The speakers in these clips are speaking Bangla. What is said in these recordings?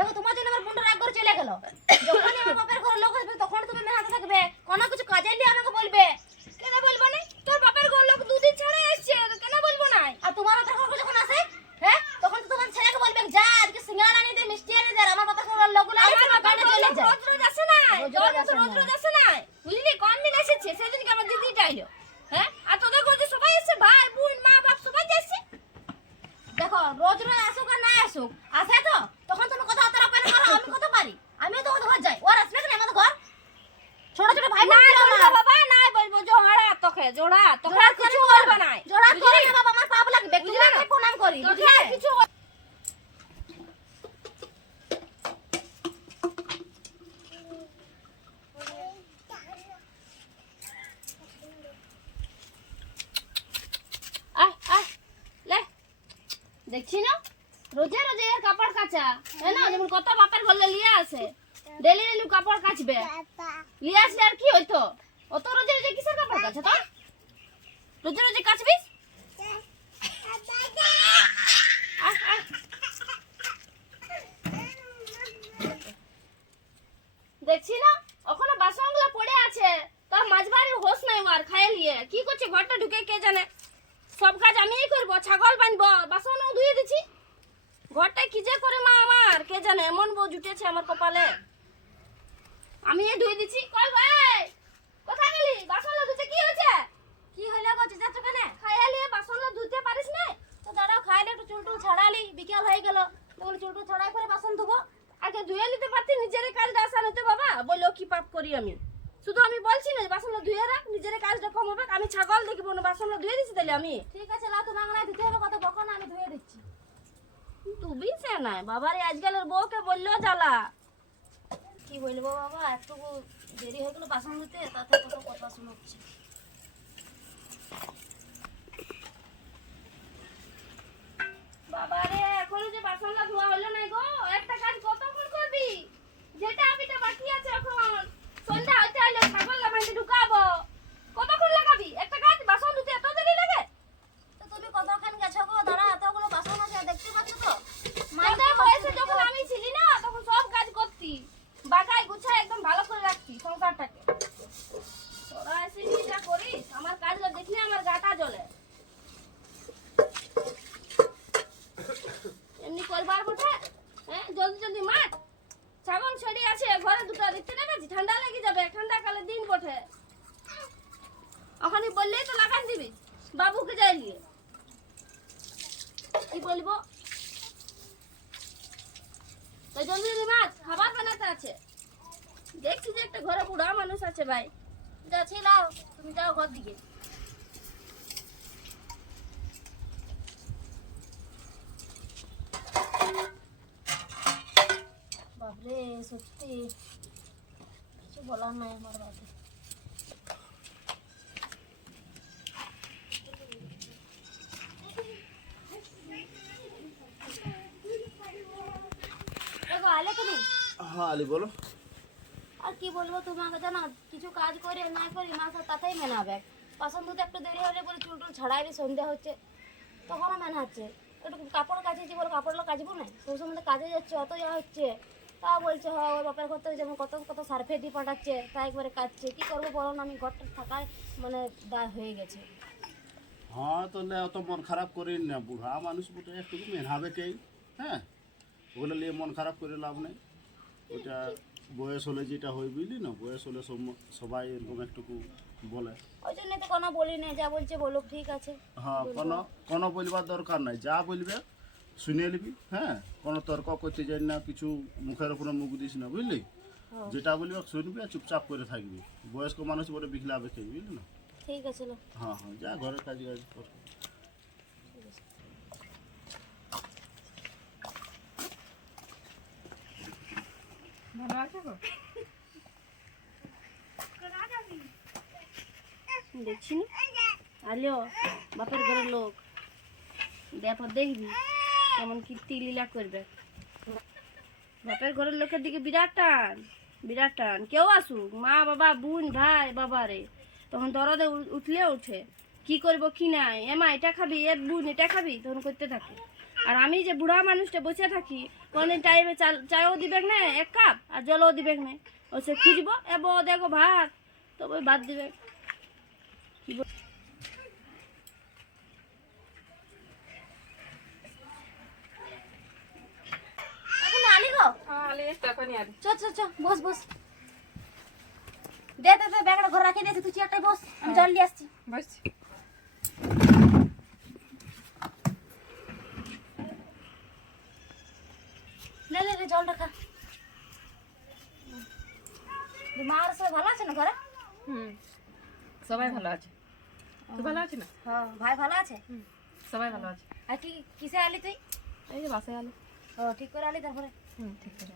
দেখো তোমার জন্য আমার বোনটা রাগ করে চলে গেল। যখন আমার বাপের ঘর লোক আসবে তখন তুমি মেহাতে থাকবে, কোনো কিছু কাজে নিয়ে আমাকে বলবে। কেন বলবো না? তোর বাপের ঘর লোক দুদিন ছাড়াই আসছে, তো কেন বলবো না? আর তোমার বাপের ঘর যখন আসে, হ্যাঁ, তখন তো তোমার ছেলেকে বলবে যা আজকে সিঙ্গাড়া আনি দে, মিষ্টি আনি দে। আর আমার বাপের ঘর লোকগুলো আমার বাপের ঘর চলে লোক যায়। রোজ রোজ আসে না, রোজ রোজ রোজ আসে রোজ না। রোজ আসে না, বুঝলি? কোন দিন এসেছে সেদিনকে আমার দিদিটা আইলো। হ্যাঁ, আর তোদের ঘরে সবাই এসে, ভাই বোন মা বাপ সবাই যাচ্ছে। দেখো রোজ রোজ আসুক আর না আসুক, আসে তো তখন তুমি কথা অতরা পারে মারো, আমি কত পারি? আমিও তো ওদের ঘর যাই, ওর আসবে না আমাদের ঘর। ছোট ছোট ভাই বোন নাই ছিল বলবো আমার। বাবা, নাই বলবো জোড়া তোকে, জোড়া তোকে জোড়া আর কিছু করে বলবো না। জোড়া করে না বাবা, আমার পাপ লাগবে। বুঝলে তুমি না? আমি প্রণাম করি, তোকে বুঝলে? আর কিছু আয় আয় লে, দেখছি না রোজে রোজে এর কাপড় কাচা, হ্যাঁ না? যেমন কত বাপের ঘরে লিয়ে আসে, ডেলি ডেলি কাপড় কাচবে, লিয়ে আসলে আর কি হইতো? অত রোজে রোজে কিসের কাপড় কাচা তোর? রোজে রোজে কাচবিস? আয় আয়, দেখছি না ওখানে বাসনগুলো পড়ে আছে, তোর মাঝবাড়ির হোশ নাই, আর খাইয়ে নিয়ে কি করছে ঘরটা ঢুকে কে জানে। সব কাজ আমিই করবো, ছাগল বানবো, বাসনও ধুয়ে দিচ্ছি। ঘরটায় কি যে করে মা আমার কে জানে, এমন বউ জুটেছে আমার কপালে। আমি ধুয়ে দিচ্ছি। কই ভাই, কোথায় গেলি? বাসনগুলো ধুতে কি হয়েছে? কি হইলো গো, যাচ্ছ কেন? খাইয়ে নিয়ে বাসনগুলো ধুতে পারিস না? তো দাঁড়াও, খাইলে একটু চুল টুল ছাড়ালি, বিকেল হয়ে গেল, তখন চুল টুল ছাড়াই করে বাসন ধোবো। আগে ধুয়ে নিতে পারতি, নিজের কাজটা আসান হতো বাবা। বললো কি পাপ করি আমি? শুধু আমি বলছি না বাসনগুলো ধুয়ে রাখ, নিজের কাজটা কম হবে। আমি ছাগল দেখবো না, বাসনগুলো ধুয়ে দিচ্ছি তাহলে আমি। ঠিক আছে, লাউ তো বাংলায় দিতে হবে, কত বকো না, আমি ধুয়ে দিচ্ছি। তুই সে নাই বাবারে, আজকালের বউকে বললেও জ্বালা। কি বলবো বাবা, একটু দেরি হয়ে গেল বাসন ধুতে, তাতে কত কথা শোনাচ্ছে। বাবারে, এখনো যে বাসনটা ধোয়া হলো না গো। একটা কাজ কতক্ষণ করবি? যেটা আমিটা বাকি আছে এখন। সন্ধ্যা হইতে হইলে ছাগল লাগাইতে ঢুকাবো। কতক্ষণ লাগাবি একটা কাজ? বাসন ধুতে এত দেরি লাগে? তো তুমি কতক্ষণ গেছো গো? দাঁড়া, এতগুলো বাসন আছে, দেখতে পাচ্ছ তো? তোদের বয়সে যখন আমি ছিলি না, তখন সব কাজ করতি, বাগাই গুছাই একদম ভালো করে রাখতি সংসারটাকে। তোরা এসে যা করিস, আমার কাজগুলো দেখলে আমার গাটা জ্বলে। এমনি করবার বটে? হ্যাঁ, জলদি জলদি মাঠ। ছাগল ছেড়ে আছে ঘরে দুটো, দেখতে না পাচ্ছি? ঠান্ডা লেগে যাবে, ঠান্ডা কালে দিন বটে। ওখানে বললেই তো লাগান দিবি, বাবুকে যাই নিয়ে। কি বলবো? তো জলদি জলদি মাছ, খাবার বানাতে আছে। দেখছি যে একটা ঘরে বুড়া মানুষ আছে ভাই। যাচ্ছি, লাও তুমি যাও ঘর দিকে। বাপরে, সত্যি কিছু বলার নাই আমার বাড়ি। দেখো আলে তুমি। হ্যাঁ আলি বলো। আর কি বলবো তোমাকে, জানো কিছু কাজ করে না করি মা তো তাতেই মেনাবে। বাসন ধুতে একটু দেরি হলে বলে চুল টুল ছাড়াইলে সন্ধ্যা হচ্ছে, তখনও মেনাচ্ছে। একটু কাপড় কাচেছি বলে কাপড়গুলো কাচবো না, সব সময় কাজে যাচ্ছে, অত ইয়া হচ্ছে। তা বলছে হ্যাঁ ওর বাপের ঘর থেকে যেমন কত কত সার্ফে দিয়ে পাঠাচ্ছে, তাই একবারে কাচছে। কি করবো বলো না, আমি ঘরটা থাকায় মানে দায় হয়ে গেছে। হ্যাঁ তাহলে অত মন খারাপ করিস না, বুড়া মানুষ বটে, একটু মেনহাবে কেই। হ্যাঁ, ওগুলো নিয়ে মন খারাপ করে লাভ নেই। ওটা বয়স হলে যেটা হয়, বুঝলি না? বয়স হলে সবাই এরকম একটুকু বলে। ওই জন্য তো কোনো বলি না, যা বলছে বলুক, ঠিক আছে। হ্যাঁ, কোনো বলবার দরকার নাই, যা বলবে শুনে নিবি। হ্যাঁ, কোনো তর্ক করতে যাই না, কিছু মুখের উপরে মুখ দিস না, বুঝলি? হ্যাঁ। যেটা বলবি শুনবি আর চুপচাপ করে থাকবি। বয়স্ক মানুষ বলে বিখলাবে খেয়ে, বুঝলি না? ঠিক আছে লো। হ্যাঁ হ্যাঁ, যা ঘরের কাজ কর। দেখছি না আলিও বাপের ঘরের লোক, ব্যাপার দেখবি কেমন কীর্তি লীলা করবে। বাপের ঘরের লোকের দিকে বিরাট টান, বিরাট টান। কেউ আসুক, মা বাবা বোন ভাই বাবারে, তখন দরদে উঠলে ওঠে। কি করবো কি নাই, এমা এটা খাবি, এ বোন এটা খাবি, তখন করতে থাকে। আর আমি যে বুড়া মানুষটা বসে থাকি কোন টাইমে চায়ও দিবে না 1 কাপ আর জলও দিবে না, ও সে খুঁজবো এবো দেখো ভাত তবে ভাত দিবে। এখন আলি গো হ্যাঁ আলি তখনই আলি চ চ চ বস বস দে দে দে ব্যাগটা ঘরে রাখি দিয়েছি, তুই চেয়ারটায় বস, আমি জল নিয়ে আসছি। বসছি। লে লে লে জলটা খা। মা আর সবাই ভালো আছে না ঘরে? সবাই ভালো আছে। তুই ভালো আছিস না? হ্যাঁ ভাই ভালো আছে। সবাই ভালো আছে। আর কি কিসে আলি তুই? এই যে বাসায় আলো। ও ঠিক করে আলি তারপরে? ঠিক আছে।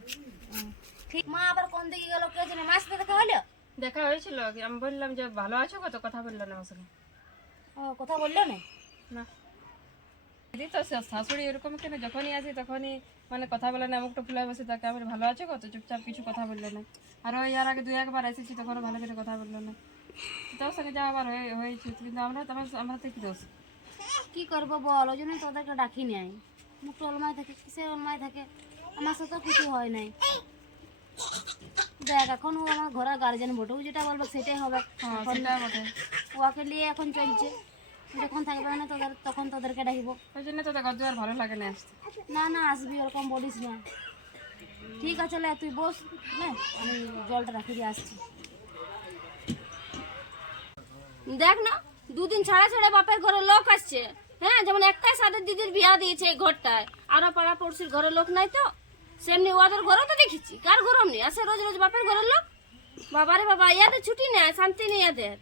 ঠিক। মা আবার কোন দিকে গেল কে জানে, মাছ তো দেখা হলো? দেখা হয়েছিল, আমি বললাম যে ভালো আছো কত, কথা বললো না আমার সঙ্গে। ও কথা বললো না? না দিদি তো শাশুড়ি এরকম কেন, যখনই আসি তখনই মানে কথা বলে না, মুখটা ফুলে বসে থাকে। আমি ভালো আছো কত, চুপচাপ কিছু কথা বললো না। আর ওই এর আগে 2-1 এসেছি তখনও ভালো করে কথা বললো না। তোর সঙ্গে যা আবার হয়েছে, কিন্তু আমরা তো কি দোষ? কি করবো বল, ওই জন্যই তোদেরকে ডাকি নাই। মুখ অলমায় থাকে, কিসের অলমায় থাকে, আমার সাথেও কিছু হয় নাই। দেখ এখন ও আমার ঘরের গার্জেন বটে, ও যেটা বলবে সেটাই হবে। হ্যাঁ এখন সেটা বটে। ওকে নিয়ে এখন চলছে, যখন থাকবে না তখন তোদেরকে ডাকিব। ওই জন্য তোদের ঘর দুয়ার ভালো লাগে না আসতে। না না আসবি, ওরকম বলিস না। ঠিক আছে লে তুই বস, নে আমি জলটা রাখি দিয়ে আসছি। দেখ না 2 দিন ছাড়া ছাড়া বাপের ঘরে লোক আসছে। হ্যাঁ যেমন একটাই সাদের দিদির বিয়া দিয়েছে এই ঘরটায়, আরো পাড়া পড়শির ঘরে লোক নাই তো সেমনি ওদের ঘরও তো দেখেছি, কার গরম নেই আসে রোজ রোজ বাপের ঘরের লোক। বাবারে বাবা, ইয়াদের ছুটি নেই, শান্তি নেই ইয়াদের।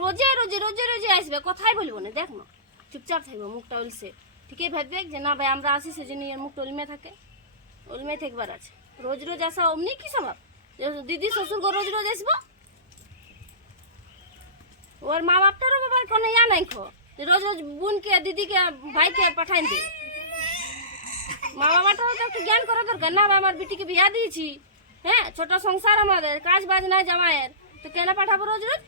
রোজে রোজে রোজে রোজে আসবে, কথাই বলবো না। দেখ না চুপচাপ থাকবে, মুখটা উলসে। ঠিকই ভাববে যে না ভাই আমরা আসি, সেজন্য এর মুখটা উলমে থাকে, উলমে থাকবার আছে। রোজ রোজ আসা অমনি কি স্বভাব? দিদি শ্বশুর ঘর রোজ রোজ আসবো? ওর মা বাপটারও বাবার কোনো ইয়া নাই খো, রোজ রোজ বোনকে দিদিকে ভাইকে পাঠাই দে। মা বাবাটারও তো একটু জ্ঞান করা দরকার না। আমার বিটিকে বিয়া দিয়েছি, হ্যাঁ ছোট সংসার আমাদের, কাজ বাজ নাই জামাইয়ের, তো কেন পাঠাবো রোজ রোজ?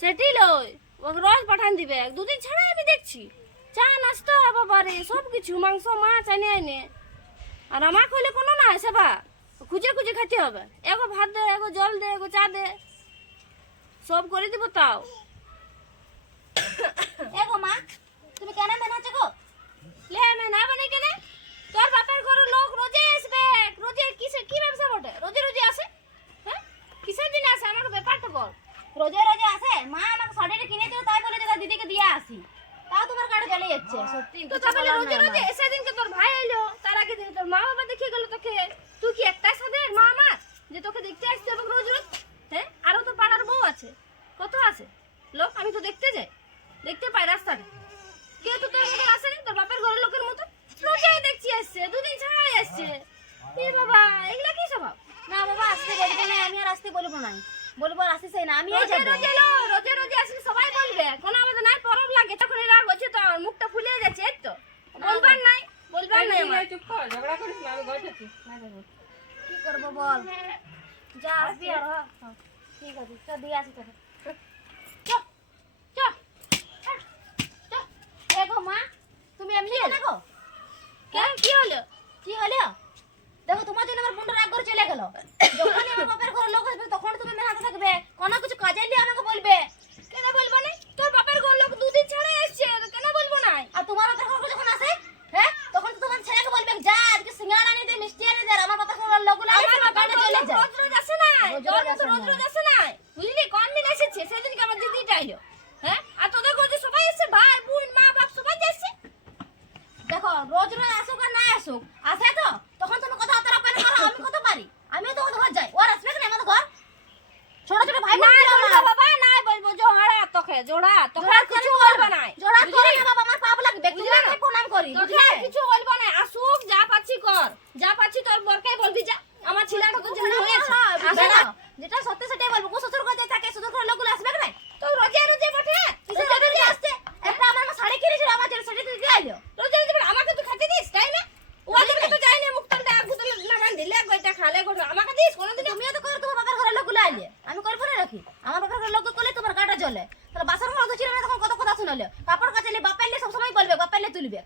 সেটি লয়, ওকে রোজ পাঠান দিবে। 2 দিন ছাড়া আমি দেখছি চা নাস্তা বাবারে সব কিছু, মাংস মাছ এনে এনে। আর আমার কইলে কোনো না সেবা, খুঁজে খুঁজে খেতে হবে। এগো ভাত দে, এগো জল দে, এগো চা দে, সব করে দিব। তাও এগো মা তুমি কেন মেনাচ্ছ গো? লে না না মানে কেন? তোর বাপের ঘরে লোক রোজে আসবে, রোজে কিসে কি ব্যবসা বটে রোজে রোজে আসে? হ্যাঁ কিসের দিন আসে আমাকে ব্যাপারটা বল। রোজে রোজে আসে, মা আমাকে শাড়িটা কিনে দিল তাই বলে যে তার দিদিকে দিয়ে আসি, তাও তোমার কাছে চলে যাচ্ছে। সত্যি তো কিছু তাহলে বলার রোজে নাই রোজে আমার। এসে দিনকে তোর ভাই এলো, তার আগে দিন তোর মা বাবা দেখিয়ে গেল তোকে। তুই কি একটাই সাদের মা আমার যে তোকে দেখতে আসতে হবে রোজ রোজ? হ্যাঁ আরো তো পাড়ার বউ আছে, কত আছে লোক, আমি তো দেখতে যাই, দেখতে পাই রাস্তাটা। কে তো তোর মতো আসেনি, তোর বাপের ঘরের লোকের মতো রোজাই দেখছি আসছে, 2 দিন ছাড়াই আসছে। এ বাবা এগুলা কি স্বভাব? না বাবা আসতে বলবো না, আমি আর আসতে বলবো না, বলবো আর আসিস না, আমি এই রোজে যাবো। রোজে রোজে রোজে আসলে সবাই বলবে, কোনো আমাদের নাই পরব লাগে, তখন রাগ হচ্ছে তো মুখটা ফুলে যাচ্ছে, এই তো বলবার নাই, বলবার নাই আমার। চুপ কর, ঝগড়া করিস না, আমি ঘর যাচ্ছি। কি করবো বল, যা আসবি আর হ্যাঁ ঠিক আছে চল দিয়ে আসি তোকে। চল চল চল। এগো মা তুমি এমনি কেন গো? কেন কি হলো? কি হলো? দেখো তোমার জন্য আমার বোনটা রাগ করে চলে গেল। যখনই আমার বাপের ঘরে লোক আসবে তখন তুমি মেহাতে থাকবে, কোনো কিছু কাজে নিয়ে আমাকে বলবে। কেন বলবো না? তোর বাপের ঘর লোক 2 দিন ছাড়াই আসছে, তো কেন বলবো না? আর তোমার বাপের ঘরে যখন আসে হ্যাঁ তখন তো তোমার ছেলেকে বলবে যা আজকে সিঙ্গাড়া আনি দে, মিষ্টি আনি দে। আর আমার বাপের ঘরের লোকগুলো আমার আসে বাপের বাড়ি ঘর চলে লোক যায়। রোজ রোজ আসে না, রোজ তোর রোজ মতো আসে রোজ না। রোজ আসে না, বুঝলি? কোন দিন এসেছে সেদিনকে আমার দিদিটা আইলো। হ্যাঁ আর তোদের ঘরে সবাই এসে, ভাই বোন মা বাপ সবাই যাচ্ছে। দেখো রোজ রোজ আসুক আর না আসুক, আসে তো তখন তুমি কথা অতরা পারে না, আমি কত পারি, আমিও তো ওদের ঘর যাই। ওর আসবে না আমাদের ঘর, ছোট ছোট ভাই বোন নাই ছিল বলবো আমার। বাবা, নাই বলবো, জোড়া তোকে জোড়া তোকে জোড়া আর কিছু করে বলবো না। না। জোড়া করে না বাবা, আমার পাপ লাগবে, বুঝলে বুঝলে না? না প্রণাম করি, তোকে বুঝলে? আর কিছু বলবো না, আসুক যা পাচ্ছি কর, যা পাচ্ছি তোর বরকেই বলবি যা। আমার ছেলেটা তো যেমন হয়েছে আসে না, যেটা সত্যি সেটাই বলবো। ও শ্বশুর ঘরে থাকে, শ্বশুর ঘরের লোকগুলো আসবে না। তো রোজে রোজে বটে কিসের রোজ রোজ আসছে? একটা আমার মা শাড়ি কিনেছিল, আমার ছেলে শাড়ি তুই দিয়ে আইলো। রোজে রোজে বটে। আমাকে তুই খেতে দিস তাই না? ওদেরকে তো যাই না, মুখটাল দেখ গুতল লাগান দিলে গইটা খালে গো, আমাকে দিস কোনোদিন? তুমিও তো করো তোমার বাপের ঘরের লোকগুলো আইলে, আমি করবো না রাখি? আমার বাপের ঘরের লোক করলে তোমার গাটা জ্বলে। তাহলে বাসার ঘর ছিল না তখন কত কথা শুনালে, কাপড় কাচালে বাপাইলে সবসময় বলবে, বাপাইলে তুলবে।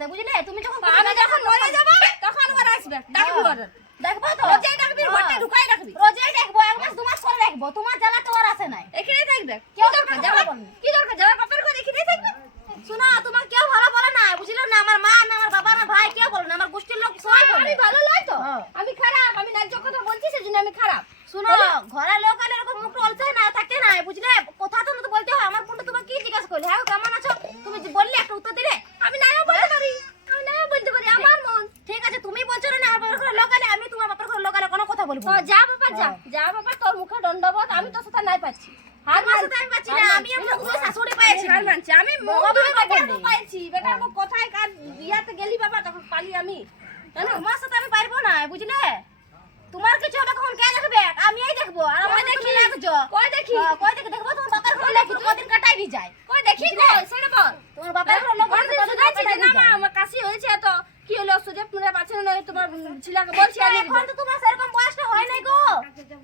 সাথে বুঝলে, তুমি যখন আমি যখন মরে যাবো তখন ওর আসবে, ডাকবি ওর। দেখবো তো রোজই ডাকবি, ঘরটা ঢুকাই রাখবি। রোজই দেখবো, 1 মাস 2 মাস করে দেখবো, তোমার জ্বালা তো আর আসে নাই। এখানেই থাকবে। কেউ কি দরকার ভালো যাওয়ার? বলে না। কি দরকার যাওয়ার? বাপের ঘর এখানেই থাকবে। শোনো, তোমার কেউ ভালো বলে না, বুঝলো না, আমার মা না আমার বাবা না ভাই কেউ বলে না, আমার গোষ্ঠীর লোক সবাই বলে। আমি ভালো নয় তো, হ্যাঁ। আমি খারাপ, আমি ন্যায্য কথা বলছি সেজন্য আমি খারাপ। শোনো, ঘরের লোক আলে এরকম মুখ বলতে না থাকে না, বুঝলে, কথা তো না তো বলতে হয়। আমার বোনটা তোমার কি জিজ্ঞাসা করলে, হ্যাঁ কেমন আছো, তুমি যে বললে একটা উত্তর দিলে, আমি নাইও বলতে পারি, আমি নাইও বলতে পারি, আমার মন। ঠিক আছে, তুমি বলছো না আমার বাবার ঘরের লোক আলে, আমি তোমার বাবার ঘরের লোক আলে কোনো কথা বলবো তো না। যা বাবা যা, যা বাবা, তোর মুখে দণ্ডবোধ, আমি তোর সাথে নাই পাচ্ছি। হার আমার সাথে আমি পাচ্ছি না, আমি আমার দুই শাশুড়ি পাইছি। হার মানছি, আমি মুখ বাবা দুই বাবা বেটার বললি। মুখ পাইছি, বেটার মুখ কোথায় কার বিয়াতে গেলি বাবা তখন পালি আমি, জানো? তোমার সাথে আমি পারবো না, বুঝলে, তোমার কিছু হবে কখন কে দেখবে, আমিই দেখবো। আর আমার দেখি। দেখি লাগছো, কই দেখি, কই দেখি দেখবো, তোমার বাবার ঘরের লোক কদিন কাটাই দি যায়, কই দেখি, কই সেটা বল। তোমার বাবার ঘরের লোক কোনদিন শুধাইছি যে না মা আমার কাশি হয়েছে তো কি হলো, সুদেব পুনরা পাচ্ছে না, তোমার ছিলাকে বলছি আমি এখন তো তোমার সেরকম বয়সটা হয় নাই গো,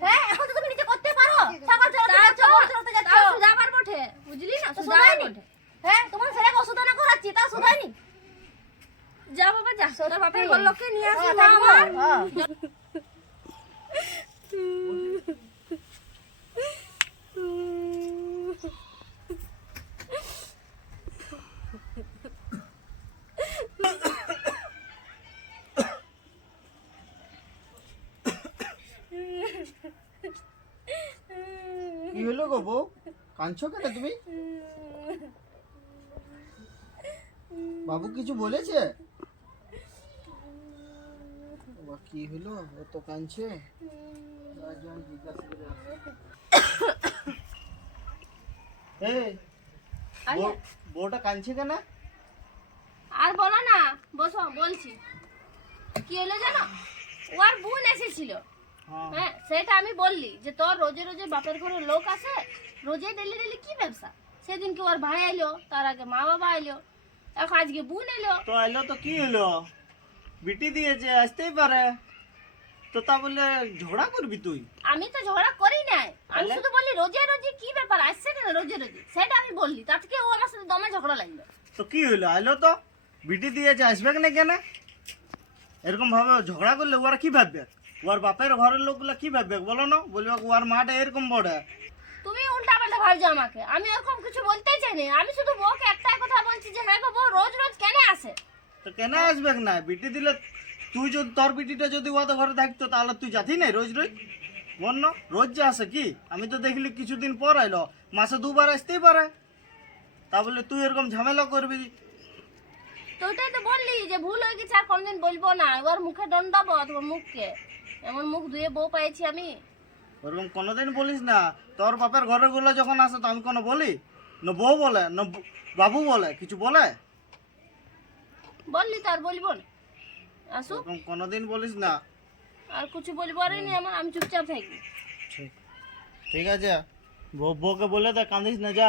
হ্যাঁ, এখন তো তুমি নিজে করতে পারো, ছাগল চড়াতে যাচ্ছ, গরু চড়াতে যাচ্ছ, তাও সুধাবার বটে, বুঝলি না, তো সুধাবার শুধায়নি? বটে। হ্যাঁ, তোমার সেরকম ওষুধ না করাচ্ছি, তাও শুধায়নি। যা বাবা যা, তোর বাপের ঘর লোককে নিয়ে আসি হ্যাঁ, না থাকবো, আমার। হ্যাঁ। কি হলো গো বউ, কাঁদছো কেন তুমি? বাবু কিছু বলেছে? বাবা, কি হলো, ও তো কাঁদছে। রাজন জিজ্ঞাসা করে আসো। এই, বউটা কাঁদছে কেন? আর বলো না, বসো বলছি। কি হলো জানো, ওর বোন এসেছিল, হ্যাঁ সেটা আমি বললি যে তোর রোজে রোজে বাপের ঘরে লোক আসে, রোজে ডেলি ডেলি কি ব্যবসা। সেদিনকে ওর ভাই এলো, তার আগে মা বাবা এলো, এখন আজকে বোন এলো। তো এলো তো কি হলো, বিটি দিয়েছে, আসতেই পারে। তো তা বলে ঝগড়া করবি তুই? আমি তো ঝগড়া করি নাই, আমি তাহলে? শুধু বললি রোজে রোজে কি ব্যাপার আসছে কেন রোজে রোজে, সেটা আমি বললি, তার থেকে ও আমার সাথে দমে ঝগড়া লাগলো। তো কি হলো, এলো তো বিটি দিয়েছে, আসবে না কেন? এরকম ভাবে ঝগড়া করলে ওরা কি ভাববে? ওর বাপের ঘরের লোকগুলা কি ভাববে বলো না? বলবে ওর মাটা এরকম বড়। তুমি উল্টা পাল্টা ভাবছো আমাকে, আমি ওরকম কিছু বলতেই চাই না, আমি শুধু বউকে একটাই কথা বলছি যে হ্যাঁ গো বউ রোজ রোজ কেন আসে। তো কেন আসবে না? বিটি দিলে তুই যদি, তোর বিটিটা যদি ওদের ঘরে থাকতো তাহলে তুই যাতি নাই রোজ রোজ? বল না, রোজ যে আসে কি? আমি তো দেখলি কিছুদিন পর আইলো, মাসে 2 বার আসতেই পারে। তা বলে তুই এরকম ঝামেলা করবি? তো ওটাই তো বললি যে ভুল হয়ে গেছে, আর কোনদিন বলবো না, ওর মুখে দণ্ডাবো তোমার মুখকে, এমন মুখ ধুয়ে বউ পাইছি আমি। ওরকম কোনোদিন বলিস না। তোর বাপের ঘরের গুলো যখন আসে তো আমি কোনো বলি না? বউ বলে না, বাবু বলে, কিছু বলে? বললি তো আর বলবো না, আসুক, ওরকম কোনোদিন বলিস না। আর কিছু বলবো আর নি আমার, আমি চুপচাপ থাকবি। ঠিক আছে, বউকে বলে দে, কাঁদিস না, যা।